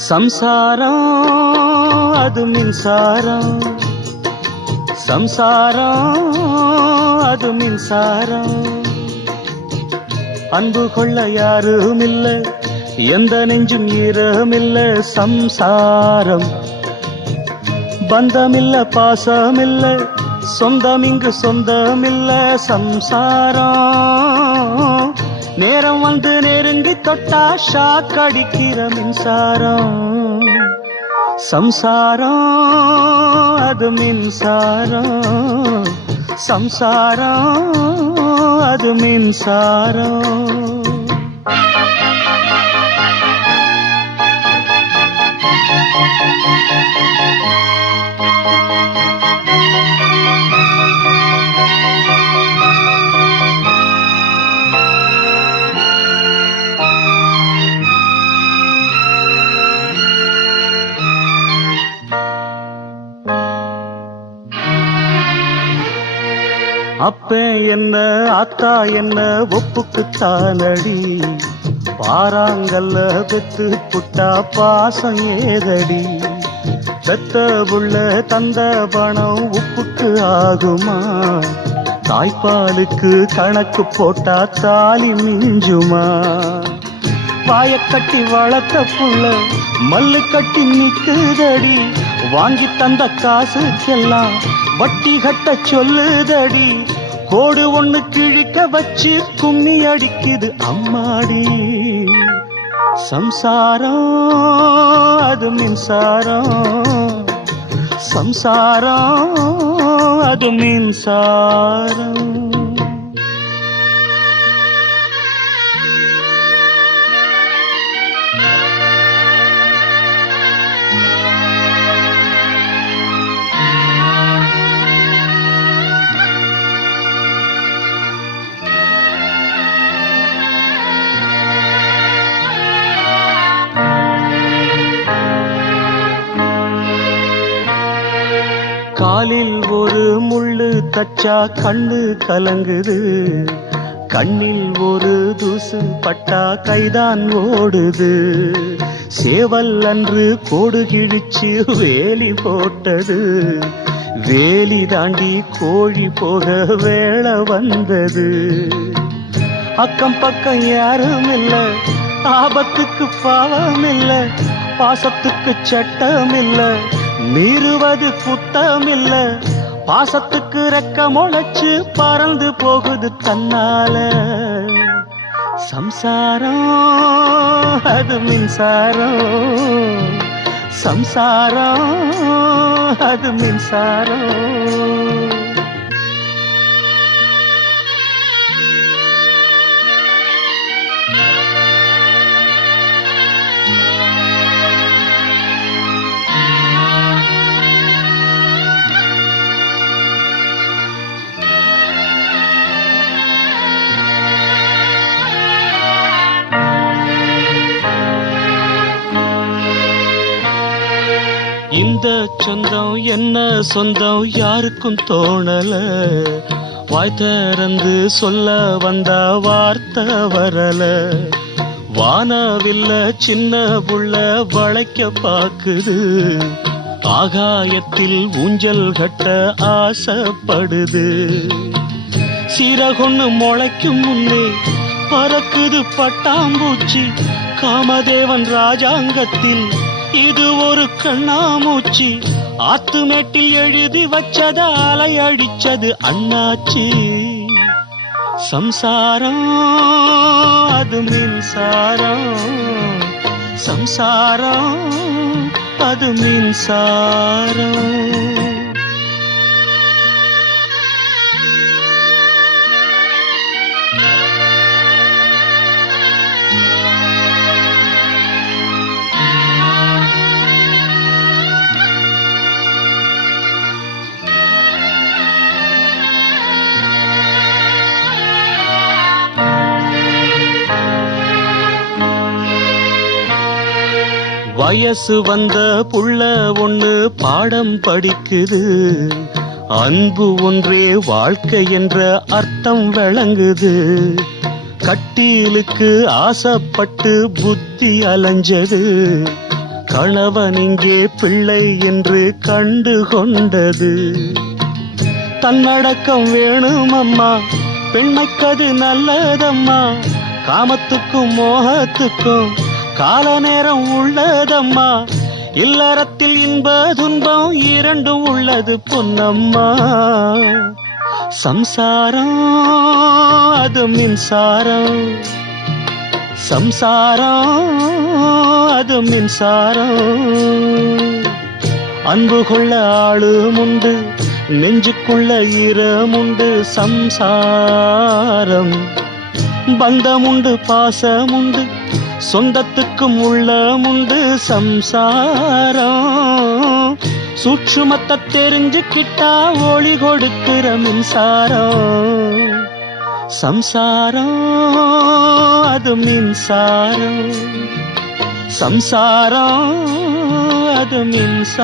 சம்சாரம் அது மின்சாரம், சம்சாரம் அது மின்சாரம். அன்பு கொள்ள யாரும் இல்ல, எந்த நெஞ்சும் ஈரமில்ல. சம்சாரம் பந்தமில்ல, பாசமில்ல, சொந்தம் இங்கு சொந்தமில்ல. சம்சாரம் நேரம் வந்து நெருங்கி தொட்டா ஷாக் அடிக்கிற மின்சாரம். சம்சாரம் அது மின்சாரம், சம்சாரம் அது மின்சாரம். அப்ப என்ன அத்தா என்ன ஒப்புக்குத்தானடி, பாறாங்கல்ல பெத்து புட்டா பாசம் ஏதடி. பெத்த புள்ள தந்த பணம் உப்புக்கு ஆகுமா, தாய்ப்பாலுக்கு கணக்கு போட்டா தாலி மிஞ்சுமா. பாயக்கட்டி வளர்த்த புள்ள மல்லு கட்டி நிக்குதடி, வாங்கி தந்த காசுக்கெல்லாம் வட்டி கட்ட சொல்லுதடி. கோடு ஒண்ணு கிழிக்க வச்சு கும்மி அடிக்குது அம்மாடி. சம்சாரம் அது மின்சாரம், சம்சாரம் அது மின்சாரம். காலில் ஒரு முள்ளு தச்சா கண்ணு கலங்குது, கண்ணில் ஒரு தூசு பட்டா கைதான் ஓடுது. சேவல் அன்று கோடு கிழிச்சு வேலி போட்டது, வேலி தாண்டி கோழி போக வேளை வந்தது. அக்கம் பக்கம் யாரும் இல்ல, ஆபத்துக்கு பாவம் இல்ல, பாசத்துக்கு சட்டம் இல்ல, மீறுவது குத்தமில்ல. பாசத்துக்கு ரெக்க முளைச்சு பறந்து போகுது தன்னால. சம்சாரம் அது மின்சாரம், சம்சாரம் அது மின்சாரம். இந்த சொந்தம் என்ன சொந்தம் யாருக்கும் தோணல, வாய் திறந்து சொல்ல வந்தா வார்த்தை வரல. வானவில்ல சின்ன புள்ள வளைக்க பாக்குது, ஆகாயத்தில் ஊஞ்சல் கட்ட ஆசைப்படுது. சீரகொன்னு முளைக்கும் முன்னே பறக்குது பட்டாம்பூச்சி, காமதேவன் ராஜாங்கத்தில் இது ஒரு கண்ணாமூச்சி. ஆத்துமேட்டில் எழுதி வச்சத அலை அடிச்சது அண்ணாச்சி. சம்சாரம் அது மின்சாரம், சம்சாரம் அது மின்சாரம். வயசு வந்த புள்ள ஒண்ணு பாடம் படிக்குது, அன்பு ஒன்றே வாழ்க்கை என்ற அர்த்தம் விளங்குது. கட்டிலுக்கு ஆசைப்பட்டு புத்தி அலைஞ்சது, கணவன் இங்கே பிள்ளை என்று கண்டு கொண்டது. தன்னடக்கம் வேணும் அம்மா, பெண்மைக்கது நல்லதம்மா. காமத்துக்கும் மோகத்துக்கும் கால நேரம் உள்ளதம்மா. இல்லறத்தில் இன்ப துன்பம் இரண்டும் உள்ளது பொன்னம்மா. சம்சாரம் அது மின்சாரம், சம்சாரம் அது மின்சாரம். அன்பு கொள்ள ஆளும் உண்டு, நெஞ்சுக்குள்ள ஈரமுண்டு. சம்சாரம் பந்தமுண்டு, பாசமுண்டு, சொந்தத்துக்கும் உள்ளமுண்டு. சம்சாரம் சூட்சுமத்தை தெரிஞ்சுக்கிட்டா ஒளி கொடுக்கிற மின்சாரம். சம்சாரம் அது மின்சாரம், சம்சாரம் அது மின்சாரம்.